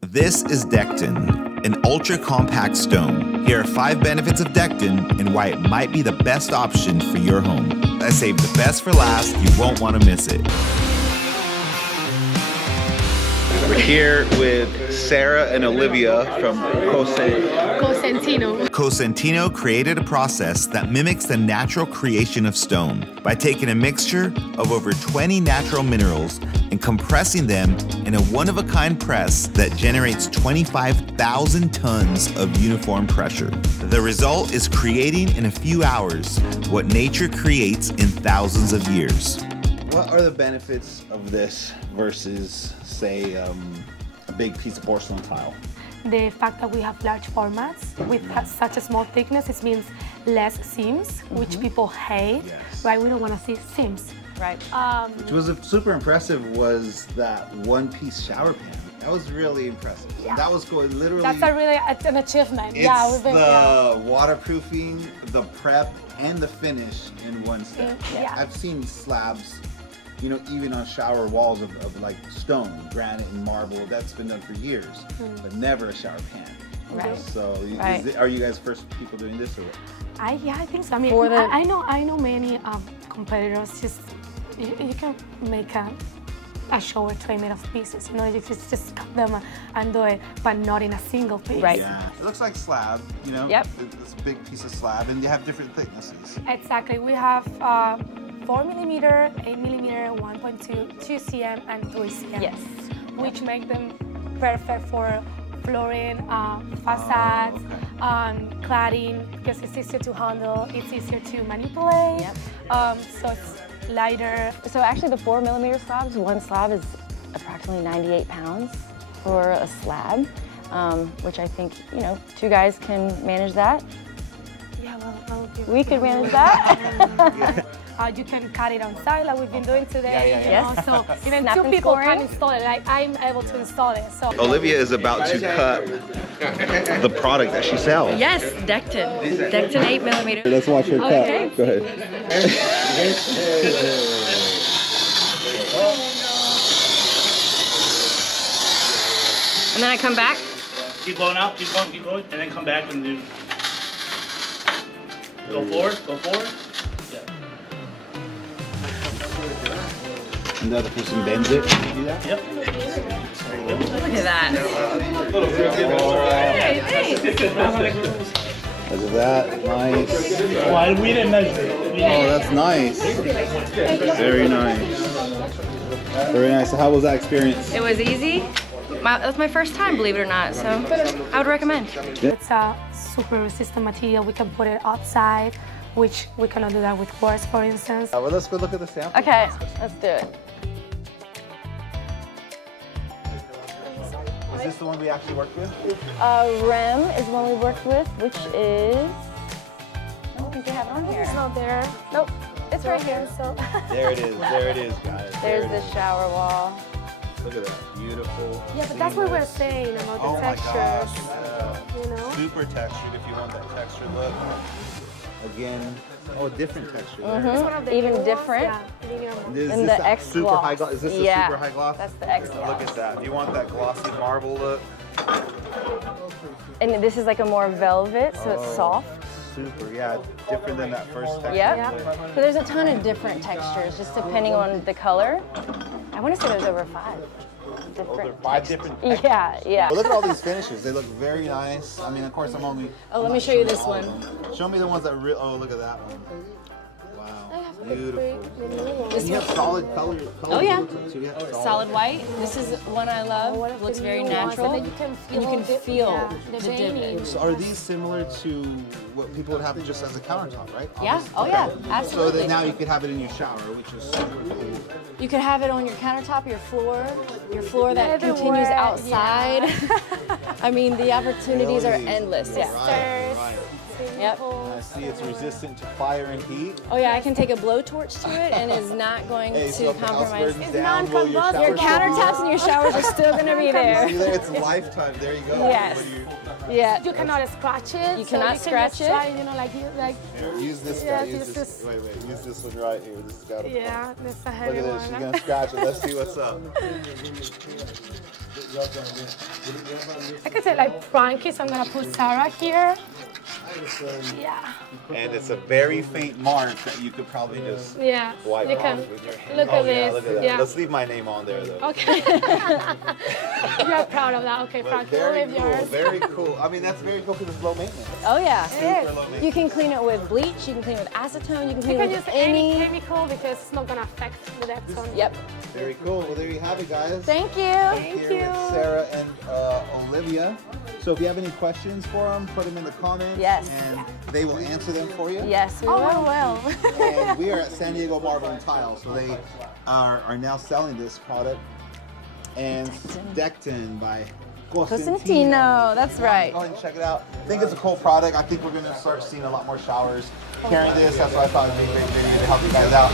This is Dekton, an ultra-compact stone. Here are 5 benefits of Dekton and why it might be the best option for your home. I saved the best for last. You won't want to miss it. We're here with Sarah and Olivia from Cosentino. Cosentino created a process that mimics the natural creation of stone by taking a mixture of over 20 natural minerals and compressing them in a one-of-a-kind press that generates 25,000 tons of uniform pressure. The result is creating in a few hours what nature creates in thousands of years. What are the benefits of this versus, say, a big piece of porcelain tile? The fact that we have large formats with such a small thickness, it means less seams, which people hate, right? We don't want to see seams. Right. Which was super impressive was that one-piece shower pan. That was really impressive. Yeah. That was cool. Literally, that's an achievement. It's the waterproofing, the prep, and the finish in one step. Yeah. I've seen slabs, you know, even on shower walls of like stone, granite, and marble. That's been done for years, but never a shower pan. Right. So, are you guys first people doing this, or what? Yeah, I think so. I mean, I know many competitors. Just you can make a shower tray made of pieces. You know, you just cut them and do it, but not in a single piece. Right. Yeah. It looks like slab. You know. Yep. It's a big piece of slab, and they have different thicknesses. Exactly. We have 4mm, 8mm, 1.2, 2 cm, and 3 cm. Yes. Which make them perfect for flooring, facades, cladding, because it's easier to handle, it's easier to manipulate. Yep. So it's lighter. So actually the 4mm slabs, one slab is approximately 98 pounds for a slab, which I think, you know, 2 guys can manage that. Yeah, well, we could manage that. You can cut it on site like we've been doing today. Yes. So even 2 people can install it. Like I'm able to install it. So Olivia is about to cut the product that she sells. Yes, Dekton. Dekton 8mm. Let's watch her cut. Okay. Go ahead. And then I come back. Keep blowing out, keep going, and then come back and do. Go forward, go forward. Yeah. And the other person bends it. Can you do that? Yep. Look at that. Look at that. Nice. Why we didn't measure? Oh, that's nice. Very nice. Very nice. So how was that experience? It was easy. That was my first time, believe it or not, so I would recommend. it's a super resistant material. We can put it outside, which we cannot do that with quartz, for instance. Well, let's go look at the sample. Okay, let's do it. Is this the one we actually worked with? REM is one we worked with, which is, I don't think they have it on here. It's not there. Nope, it's right here. So There it is, guys. There's the shower wall. Look at that, beautiful. yeah, but that's what we're saying about the textures. You know? Super textured if you want that textured look. Again, different texture. It's one of the Even new ones, different. yeah, medium. Is And this the that X super gloss. high gloss? Is this the Yeah, super high gloss? that's the X gloss. Look at that. If you want that glossy marble look. And this is like a more velvet, so it's soft. Super, yeah, different than that first texture. Yep. So there's a ton of different textures, just depending on the color. I want to say there's over 5 different. 5 different textures. Yeah. Well, look at all these finishes. They look very nice. I mean, of course, I'm only. Oh, let me show you this one. Show me the ones that oh, look at that one. Wow, beautiful. This You have solid color. Oh, yeah. So you have Solid white. This is one I love. It looks very natural. And you can feel the the veining. So are these similar to what people would have just as a countertop, right? Yeah. Oh, yeah. Absolutely. So then now you could have it in your shower, which is super cool. You could have it on your countertop, your floor that continues Everywhere, outside. I mean, the opportunities are endless. Yeah. Right. Yep. I see it's resistant to fire and heat. Oh yeah, I can take a blowtorch to it and it's not going to compromise. It's non-combustible. Your countertops and your showers are still going to be there. See there, it's lifetime. There you go. Yes. Yeah. You cannot scratch it. You cannot scratch it. Try, you know, like use this guy. Use this. Wait. Use this one right here. This has got to. Yeah, this is a heavy Look at one. this. She's gonna scratch it. Let's see what's up. I could say like Frankie, so I'm gonna put Sarah here. Yeah. And it's a very faint mark that you could probably just wipe off with your hand. Look at this. Yeah, look at that. Yeah. Let's leave my name on there though. Okay. You're proud of that. Okay, Frankie, very leave cool. yours. Very cool. I mean, that's very cool because it's low maintenance. Oh yeah. It is. You can clean it with bleach, you can clean it with acetone, you can clean You it can with use any chemical because it's not gonna affect the Dekton. Yep. Very cool. Well, there you have it, guys. Thank you. Thank Here you. with Sarah and Olivia. So if you have any questions for them, put them in the comments. Yes. And they will answer them for you. Yes, we will. And we are at San Diego Marble and Tile, so they are now selling this product. And Dekton by Cosentino, that's right. Go ahead and check it out. I think it's a cool product. I think we're going to start seeing a lot more showers carrying this. That's why I thought it would be a great video to help you guys out.